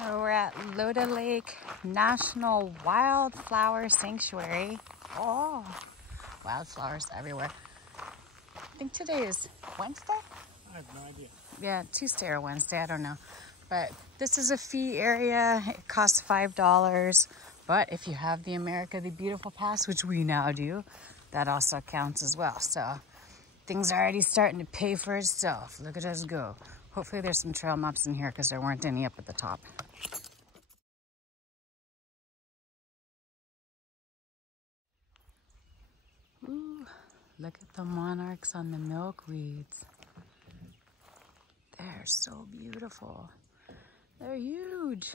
So we're at Loda Lake National Wildflower Sanctuary. Oh, wildflowers everywhere. I think today is Wednesday? I have no idea. Yeah, Tuesday or Wednesday, I don't know. But this is a fee area. It costs $5. But if you have the America the Beautiful Pass, which we now do, that also counts as well. So things are already starting to pay for itself. Look at us go. Hopefully there's some trail maps in here because there weren't any up at the top. Ooh, look at the monarchs on the milkweeds. They're so beautiful. They're huge.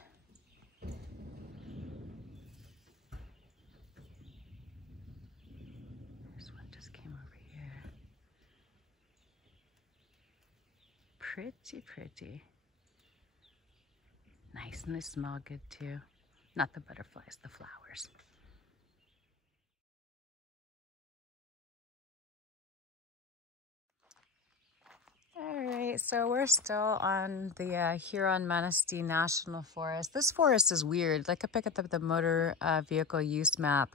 This one just came over here. Pretty, pretty. Nice, and they smell good too. Not the butterflies, the flowers. All right, so we're still on the Huron-Manistee National Forest. This forest is weird. Like I picked up the motor vehicle use map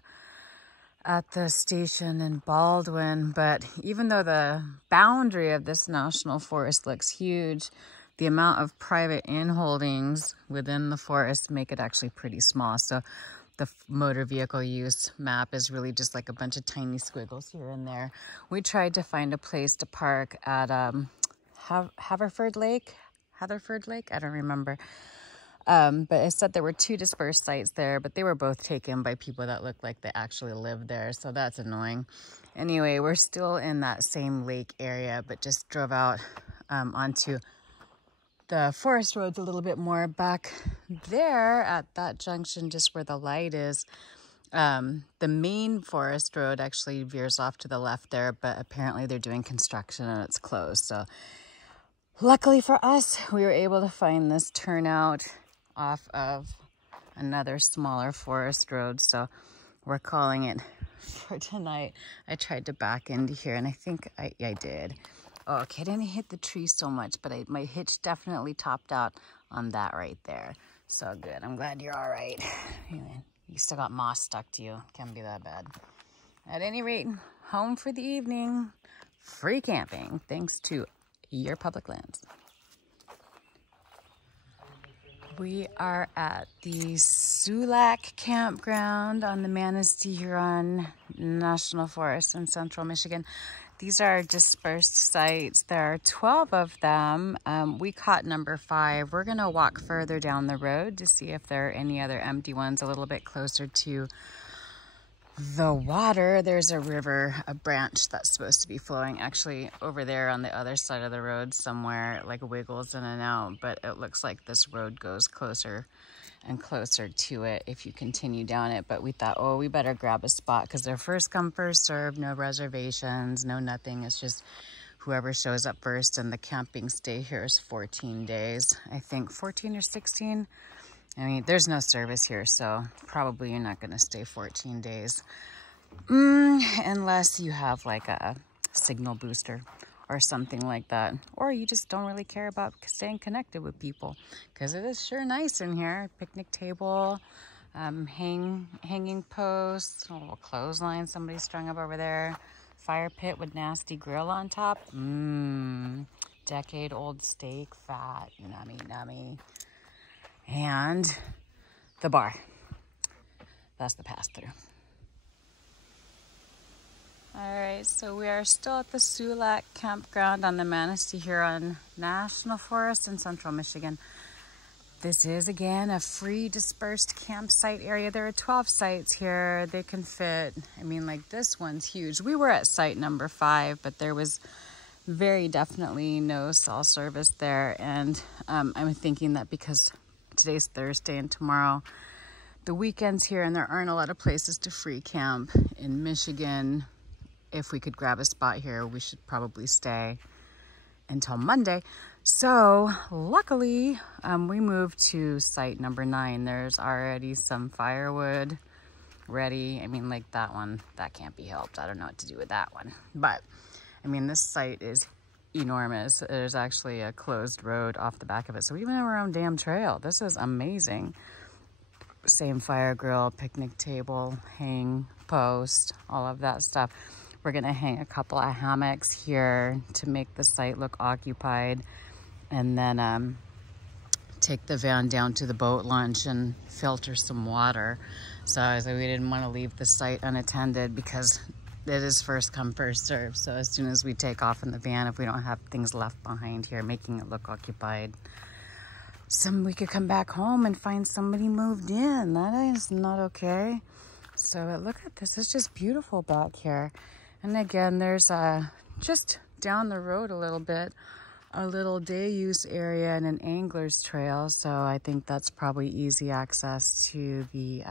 at the station in Baldwin, but even though the boundary of this national forest looks huge, the amount of private inholdings within the forest make it actually pretty small. So the motor vehicle use map is really just like a bunch of tiny squiggles here and there. We tried to find a place to park at Haverford Lake? I don't remember. But it said there were 2 dispersed sites there, but they were both taken by people that looked like they actually lived there. So that's annoying. Anyway, we're still in that same lake area, but just drove out onto the forest roads a little bit more. Back there at that junction, just where the light is, the main forest road actually veers off to the left there, but apparently they're doing construction and it's closed. So luckily for us, we were able to find this turnout off of another smaller forest road. So we're calling it for tonight. I tried to back into here and I think I did. Oh, okay, I didn't hit the tree so much, but my hitch definitely topped out on that right there. So good. I'm glad you're all right. Anyway, you still got moss stuck to you. Can't be that bad. At any rate, home for the evening. Free camping, thanks to your public lands. We are at the Cadillac campground on the Manistee Huron National Forest in central Michigan. These are dispersed sites. There are 12 of them. We caught number 5. We're gonna walk further down the road to see if there are any other empty ones a little bit closer to the water. There's a river, a branch that's supposed to be flowing actually over there on the other side of the road somewhere. It like wiggles in and out, but it looks like this road goes closer and closer to it if you continue down it. But we thought, oh, we better grab a spot because they're first come, first served, no reservations, no nothing. It's just whoever shows up first, and the camping stay here is 14 days. I think 14 or 16. I mean, there's no service here, so probably you're not going to stay 14 days. Unless you have like a signal booster or something like that. Or you just don't really care about staying connected with people. Because it is sure nice in here. Picnic table, hanging posts, a little clothesline somebody strung up over there. Fire pit with nasty grill on top. Decade-old steak, fat, nummy. And the bar. That's the pass-through. All right, so we are still at the Cadillac campground on the Manistee Huron National Forest in central Michigan. This is, again, a free dispersed campsite area. There are 12 sites here. They can fit, I mean, like this one's huge. We were at site number 5, but there was very definitely no cell service there. And I'm thinking that because today's Thursday and tomorrow the weekend's here and there aren't a lot of places to free camp in Michigan, if we could grab a spot here, we should probably stay until Monday. So luckily, we moved to site number 9. There's already some firewood ready. I mean, like that one, that can't be helped. I don't know what to do with that one. But I mean, this site is enormous. There's actually a closed road off the back of it. So we even have our own damn trail. This is amazing. Same fire grill, picnic table, hang post, all of that stuff. We're gonna hang a couple of hammocks here to make the site look occupied, and then take the van down to the boat launch and filter some water. So we didn't want to leave the site unattended because it is first come, first serve. So as soon as we take off in the van, if we don't have things left behind here, making it look occupied, we could come back home and find somebody moved in. That is not okay. So look at this. It's just beautiful back here. And again, there's just down the road a little bit, a little day use area and an angler's trail. So I think that's probably easy access to the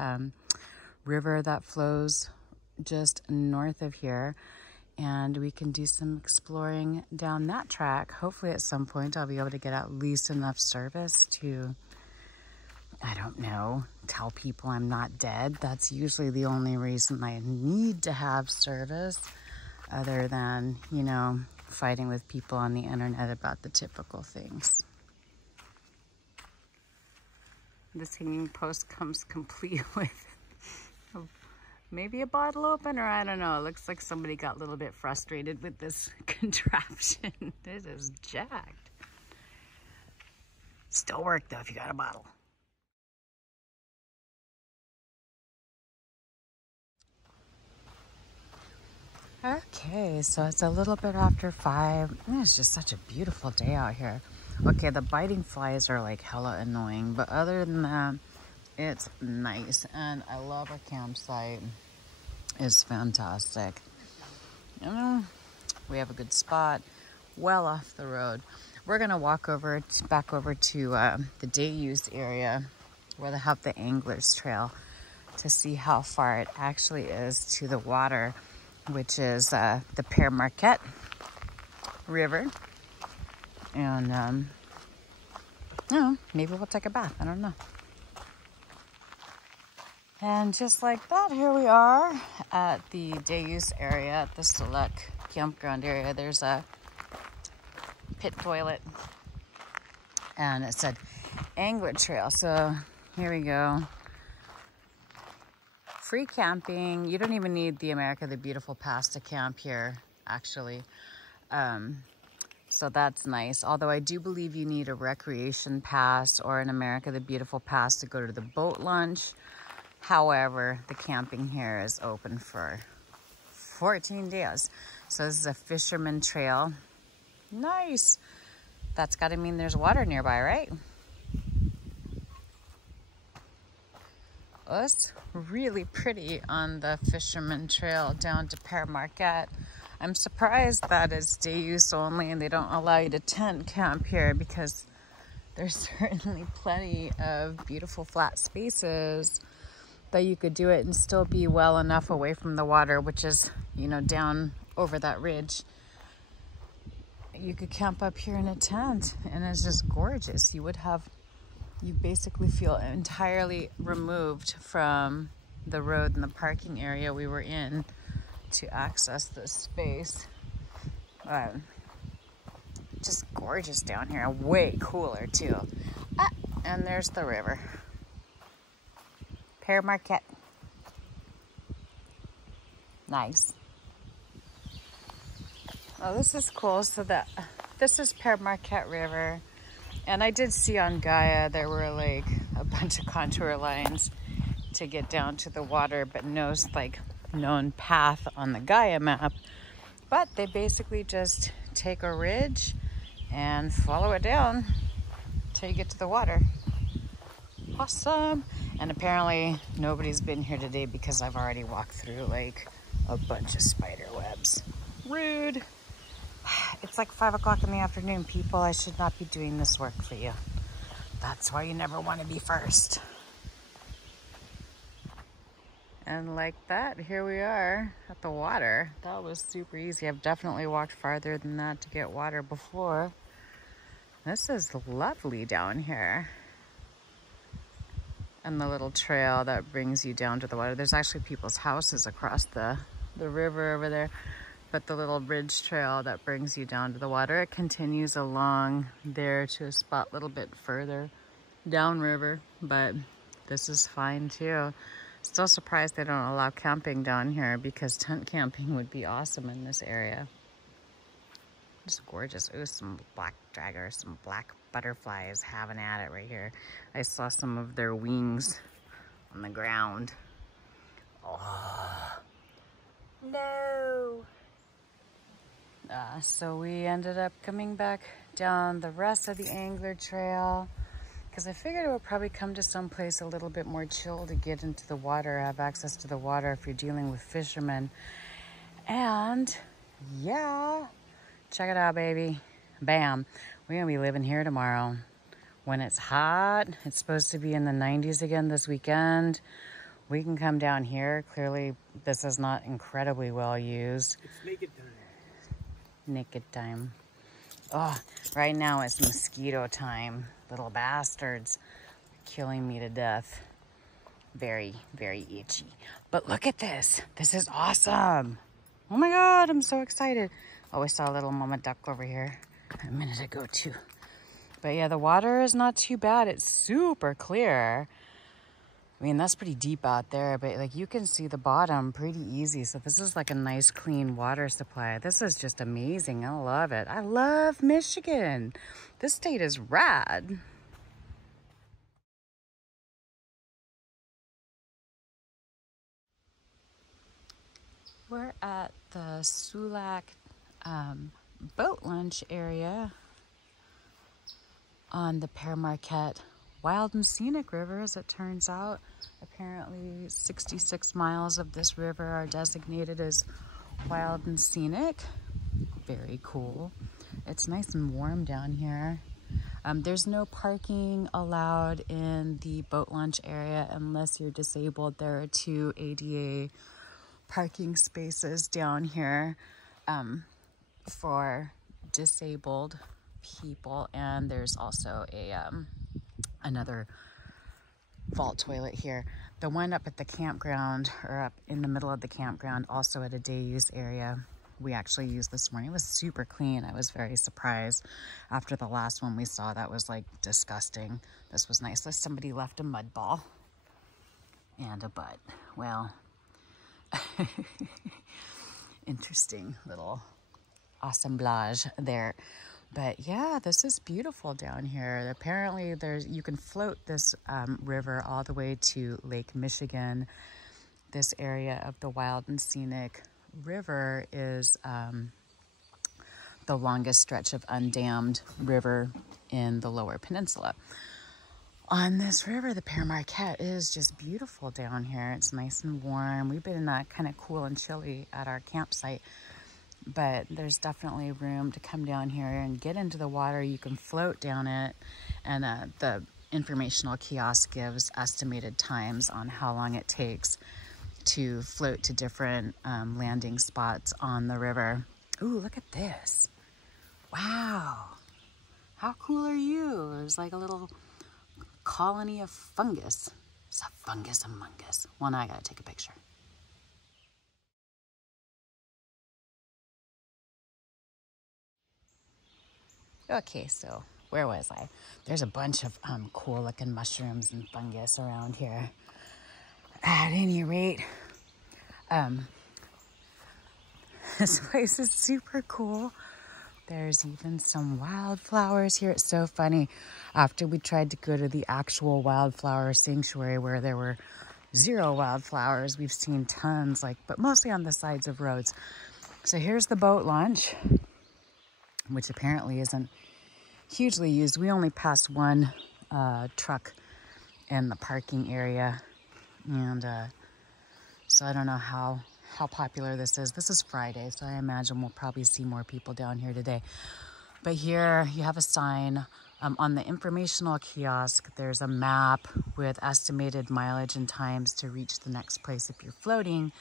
river that flows just north of here. And we can do some exploring down that track. Hopefully at some point I'll be able to get at least enough service to, I don't know, tell people I'm not dead. That's usually the only reason I need to have service, other than, you know, fighting with people on the internet about the typical things. This hanging post comes complete with maybe a bottle opener, I don't know. It looks like somebody got a little bit frustrated with this contraption. It is jacked. Still work though if you got a bottle. Okay, so it's a little bit after 5. It's just such a beautiful day out here. Okay, the biting flies are like hella annoying, but other than that, it's nice. And I love our campsite. It's fantastic. You know, we have a good spot, well off the road. We're gonna walk back over to the day use area where they have the angler's trail to see how far it actually is to the water, which is the Marquette River. And you know, maybe we'll take a bath, I don't know. And just like that, here we are at the day use area, at the select campground area. There's a pit toilet, and it said angler trail. So here we go. Free camping. You don't even need the America the Beautiful pass to camp here, actually. So that's nice. Although I do believe you need a recreation pass or an America the Beautiful pass to go to the boat launch. However, the camping here is open for 14 days. So this is a Fisherman Trail. Nice. That's got to mean there's water nearby, right? Oh, it's really pretty on the Fisherman Trail down to Marquette. I'm surprised that it's day use only and they don't allow you to tent camp here, because there's certainly plenty of beautiful flat spaces that you could do it and still be well enough away from the water, which is, you know, down over that ridge. You could camp up here in a tent and it's just gorgeous. You basically feel entirely removed from the road and the parking area we were in to access this space. Just gorgeous down here, way cooler too. And there's the river. Marquette. Nice. Oh, this is cool. So this is Marquette River. And I did see on Gaia there were like a bunch of contour lines to get down to the water, but no like known path on the Gaia map. But they basically just take a ridge and follow it down till you get to the water. Awesome. And apparently nobody's been here today because I've already walked through like a bunch of spider webs. Rude. It's like 5 o'clock in the afternoon, people. I should not be doing this work for you. That's why you never want to be first. And like that, here we are at the water. That was super easy. I've definitely walked farther than that to get water before. This is lovely down here. And the little trail that brings you down to the water. There's actually people's houses across the river over there. but the little ridge trail that brings you down to the water, it continues along there to a spot a little bit further downriver, but this is fine too. Still surprised they don't allow camping down here, because tent camping would be awesome in this area. Just gorgeous. Ooh, some black draggers, some black butterflies having at it right here. I saw some of their wings on the ground. Oh, no. So we ended up coming back down the rest of the angler trail, because I figured it would probably come to some place a little bit more chill to get into the water, have access to the water if you're dealing with fishermen. And yeah, check it out, baby. Bam. We're gonna be living here tomorrow. When it's hot, it's supposed to be in the 90s again this weekend. We can come down here. Clearly, this is not incredibly well used. It's naked time. Naked time. Oh, right now it's mosquito time. Little bastards killing me to death. Very, very itchy. But look at this. This is awesome. Oh my God, I'm so excited. Oh, we saw a little mama duck over here a minute ago too. But yeah, the water is not too bad. It's super clear. I mean, that's pretty deep out there, but like you can see the bottom pretty easy. So this is like a nice clean water supply. This is just amazing. I love it. I love Michigan. This state is rad. We're at the Sulak boat launch area on the Marquette Wild and Scenic River, as it turns out. Apparently 66 miles of this river are designated as wild and scenic. Very cool. It's nice and warm down here. There's no parking allowed in the boat launch area unless you're disabled. There are 2 ADA parking spaces down here for disabled people, and there's also a another vault toilet here. The one up at the campground, or up in the middle of the campground, also at a day use area, we actually used this morning. It was super clean. I was very surprised after the last one we saw. That was like disgusting. This was nice. Somebody left a mud ball and a butt. Well, interesting little assemblage there. But yeah, this is beautiful down here. Apparently you can float this river all the way to Lake Michigan. This area of the Wild and Scenic River is the longest stretch of undammed river in the Lower Peninsula. On this river, the Marquette, is just beautiful down here. It's nice and warm. We've been kind of cool and chilly at our campsite, but there's definitely room to come down here and get into the water. You can float down it, and the informational kiosk gives estimated times on how long it takes to float to different landing spots on the river. Ooh, look at this. Wow. How cool are you? There's like a little colony of fungus. It's a fungus among us. Well, now I gotta take a picture. Okay, so where was I? There's a bunch of cool looking mushrooms and fungus around here. At any rate, this place is super cool. There's even some wildflowers here. It's so funny. After we tried to go to the actual wildflower sanctuary where there were 0 wildflowers, we've seen tons, but mostly on the sides of roads. So here's the boat launch, which apparently isn't hugely used. We only passed one truck in the parking area, and so I don't know how popular this is. This is Friday, so I imagine we'll probably see more people down here today. But here you have a sign on the informational kiosk. There's a map with estimated mileage and times to reach the next place if you're floating.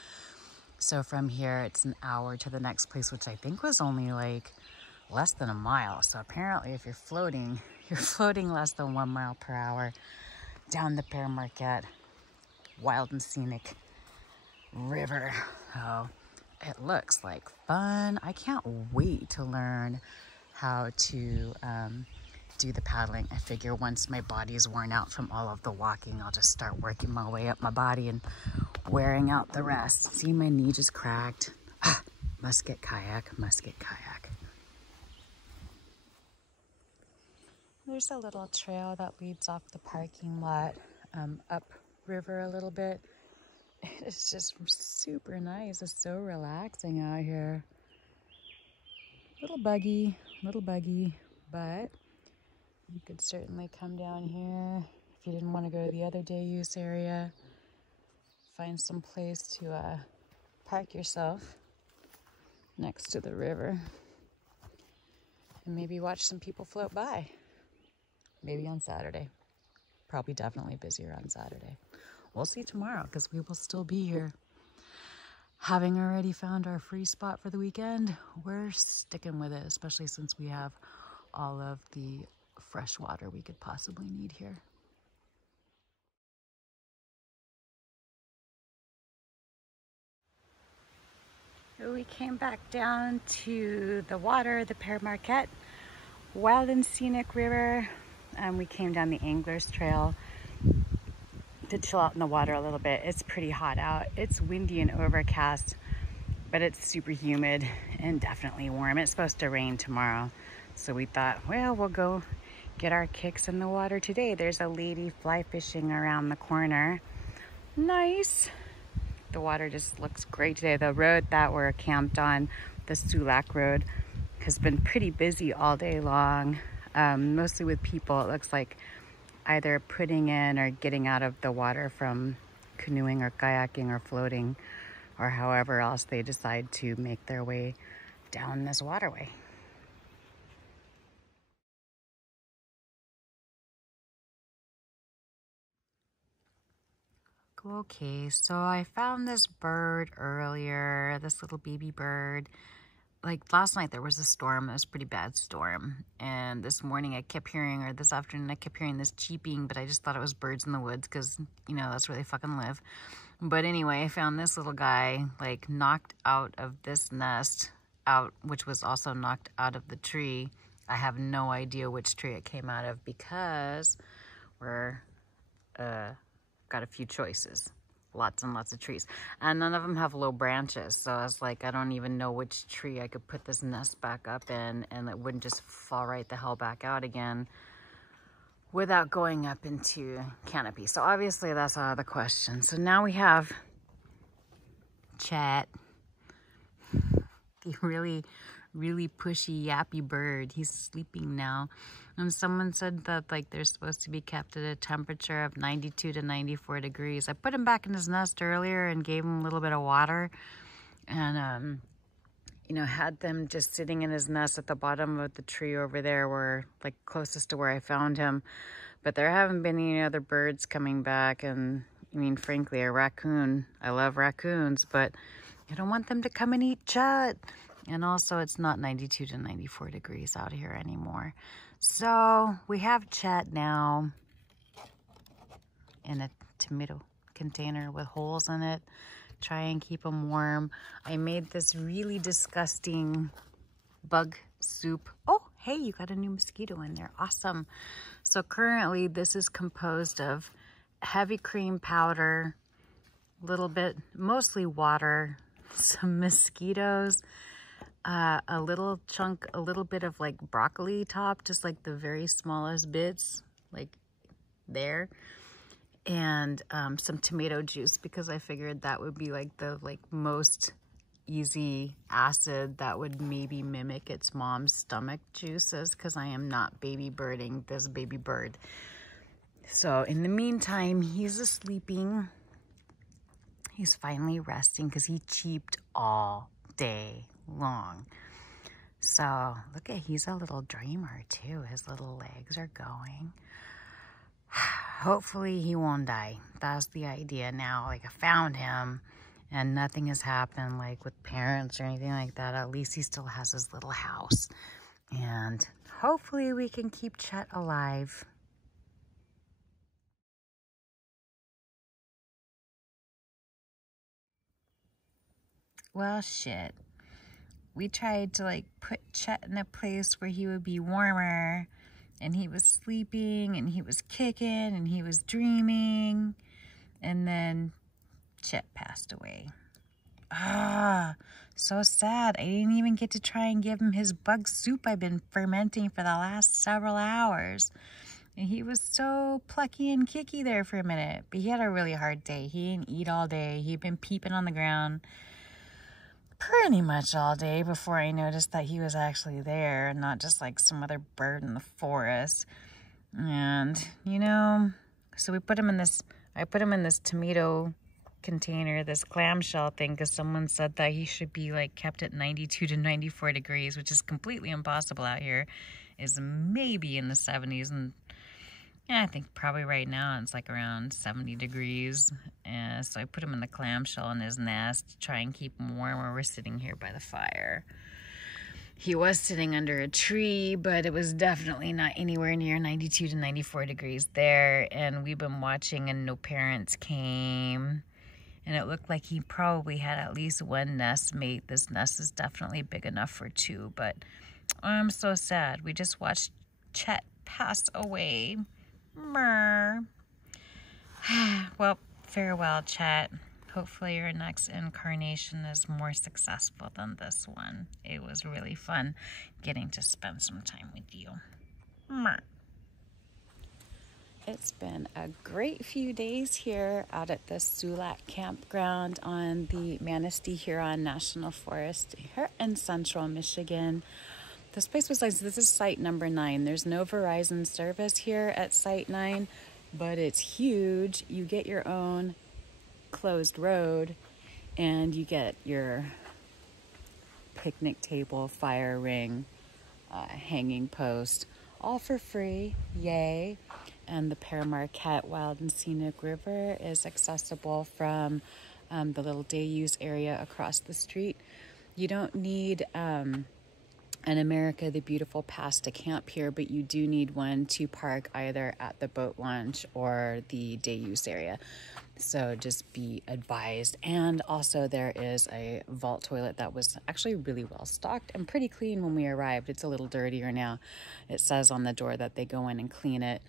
So from here, it's an hour to the next place, which I think was only like less than a mile. So apparently if you're floating less than 1 mile per hour down the Marquette Wild and Scenic River. Oh, it looks like fun. I can't wait to learn how to do the paddling. I figure once my body is worn out from all of the walking, I'll just start working my way up my body and wearing out the rest. See, my knee just cracked. Ah, must get kayak, must get kayak. There's a little trail that leads off the parking lot up river a little bit. It's just super nice. It's so relaxing out here. Little buggy, but you could certainly come down here if you didn't want to go to the other day use area. Find some place to park yourself next to the river and maybe watch some people float by. Maybe on Saturday. Probably definitely busier on Saturday. We'll see tomorrow because we will still be here. Having already found our free spot for the weekend, we're sticking with it, especially since we have all of the fresh water we could possibly need here. We came back down to the water, the Pere Marquette, wild and scenic river. We came down the Anglers Trail to chill out in the water a little bit. It's pretty hot out. It's windy and overcast, but it's super humid and definitely warm. It's supposed to rain tomorrow. So we thought, well, we'll go get our kicks in the water today. There's a lady fly fishing around the corner. Nice. The water just looks great today. The road that we're camped on, the Cadillac road, has been pretty busy all day long, mostly with people. It looks like either putting in or getting out of the water from canoeing or kayaking or floating, or however else they decide to make their way down this waterway. Okay, so I found this bird earlier, this little baby bird. Like last night there was a storm, it was a pretty bad storm. And this morning I kept hearing, or this afternoon I kept hearing this cheeping, but I just thought it was birds in the woods because, you know, that's where they fucking live. But anyway, I found this little guy like knocked out of this nest, which was also knocked out of the tree. I have no idea which tree it came out of because we're got a few choices, lots and lots of trees, and none of them have low branches. So I was like, I don't even know which tree I could put this nest back up in and it wouldn't just fall right the hell back out again without going up into canopy. So obviously that's out of the question. So now we have Chat, the really pushy, yappy bird. He's sleeping now. And someone said that like they're supposed to be kept at a temperature of 92 to 94 degrees. I put him back in his nest earlier and gave him a little bit of water. And, you know, had them just sitting in his nest at the bottom of the tree over there where, like, closest to where I found him. But there haven't been any other birds coming back. And, I mean, frankly, a raccoon. I love raccoons, but I don't want them to come and eat Chat. And also, it's not 92 to 94 degrees out here anymore. So we have Chat now in a tomato container with holes in it. Try and keep him warm. I made this really disgusting bug soup. Oh, hey, you got a new mosquito in there. Awesome. So currently this is composed of heavy cream powder, little bit, mostly water, some mosquitoes, a little chunk, a little bit of like broccoli top, just like the very smallest bits, like there, and some tomato juice, because I figured that would be like the most easy acid that would maybe mimic its mom's stomach juices, because I am not baby birding this baby bird. So in the meantime, he's sleeping. He's finally resting because he cheeped all day long. So look at, he's a little dreamer too. His little legs are going. Hopefully he won't die. That's the idea now. Like, I found him and nothing has happened like with parents or anything like that. At least he still has his little house. And hopefully we can keep Chet alive. Well, shit. We tried to like put Chet in a place where he would be warmer, and he was sleeping and he was kicking and he was dreaming, and then Chet passed away. Ah, so sad. I didn't even get to try and give him his bug soup I've been fermenting for the last several hours. And he was so plucky and kicky there for a minute, but he had a really hard day. He didn't eat all day. He'd been peeping on the ground pretty much all day before I noticed that he was actually there and not just like some other bird in the forest. And, you know, so I put him in this tomato container, this clamshell thing, because someone said that he should be like kept at 92 to 94 degrees, which is completely impossible out here. Is maybe in the 70s, and yeah, I think probably right now it's like around 70 degrees. So I put him in the clamshell in his nest to try and keep him warm while we're sitting here by the fire. He was sitting under a tree, but it was definitely not anywhere near 92 to 94 degrees there. And we've been watching, and no parents came. And it looked like he probably had at least one nest mate. This nest is definitely big enough for two, but I'm so sad. We just watched Chet pass away. Well, farewell, Chet. Hopefully your next incarnation is more successful than this one. It was really fun getting to spend some time with you. It's been a great few days here out at the Sulak campground on the Manistee Huron National Forest here in central Michigan. This place was nice. This is site number 9. There's no Verizon service here at site 9, but it's huge. You get your own closed road, and you get your picnic table, fire ring, hanging post, all for free. Yay. And the Marquette Wild and Scenic River is accessible from the little day use area across the street. You don't need an America the Beautiful pass to camp here, but you do need one to park either at the boat launch or the day use area. So just be advised. And also there is a vault toilet that was actually really well stocked and pretty clean when we arrived. It's a little dirtier now. It says on the door that they go in and clean it,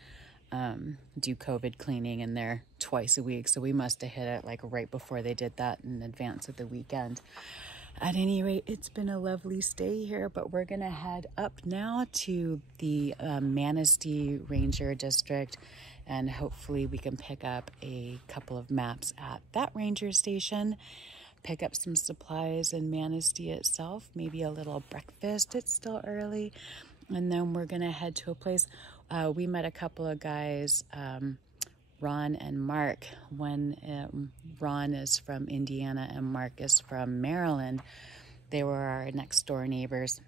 do COVID cleaning in there twice a week. So we must have hit it like right before they did that in advance of the weekend. At any rate, it's been a lovely stay here, but we're going to head up now to the Manistee Ranger District, and hopefully we can pick up a couple of maps at that ranger station, pick up some supplies in Manistee itself, maybe a little breakfast. It's still early, and then we're going to head to a place. We met a couple of guys, Ron and Mark. When Ron is from Indiana and Mark is from Maryland. They were our next door neighbors.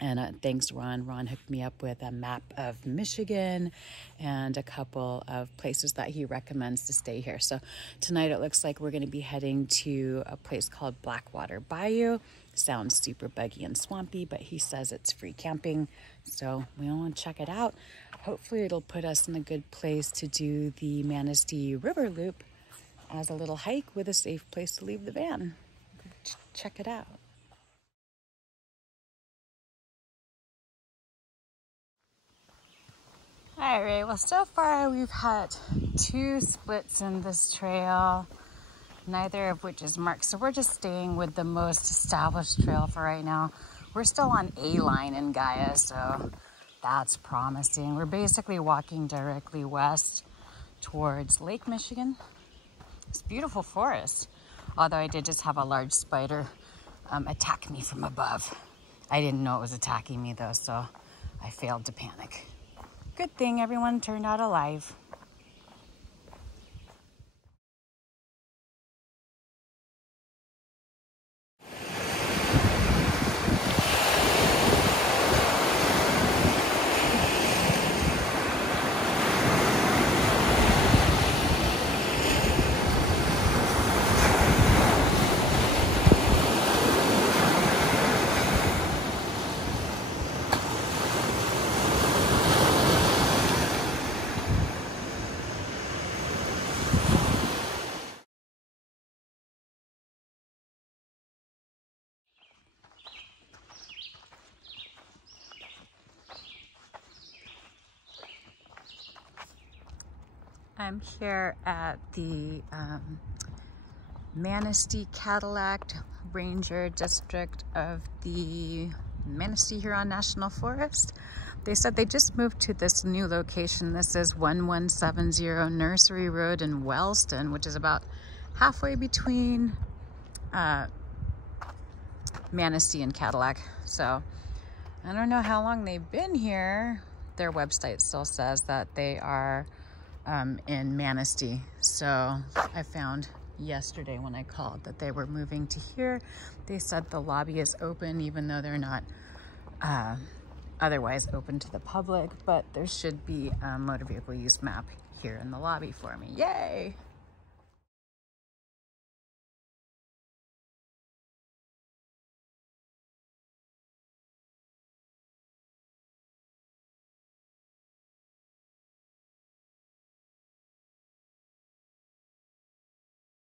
And thanks, Ron. Ron hooked me up with a map of Michigan and a couple of places that he recommends to stay here. So tonight it looks like we're going to be heading to a place called Blackwater Bayou. Sounds super buggy and swampy, but he says it's free camping. So we all want to check it out. Hopefully it'll put us in a good place to do the Manistee River Loop as a little hike with a safe place to leave the van. Check it out. All right, well, so far we've had 2 splits in this trail, neither of which is marked. So we're just staying with the most established trail for right now. We're still on A-line in Gaia, so that's promising. We're basically walking directly west towards Lake Michigan. It's beautiful forest, although I did just have a large spider attack me from above. I didn't know it was attacking me though, so I failed to panic. Good thing everyone turned out alive. I'm here at the Manistee Cadillac Ranger District of the Manistee Huron National Forest. They said they just moved to this new location. This is 1170 Nursery Road in Wellston, which is about halfway between Manistee and Cadillac. So I don't know how long they've been here. Their website still says that they are in Manistee. So I found yesterday when I called that they were moving to here. They said the lobby is open even though they're not otherwise open to the public, but there should be a motor vehicle use map here in the lobby for me. Yay!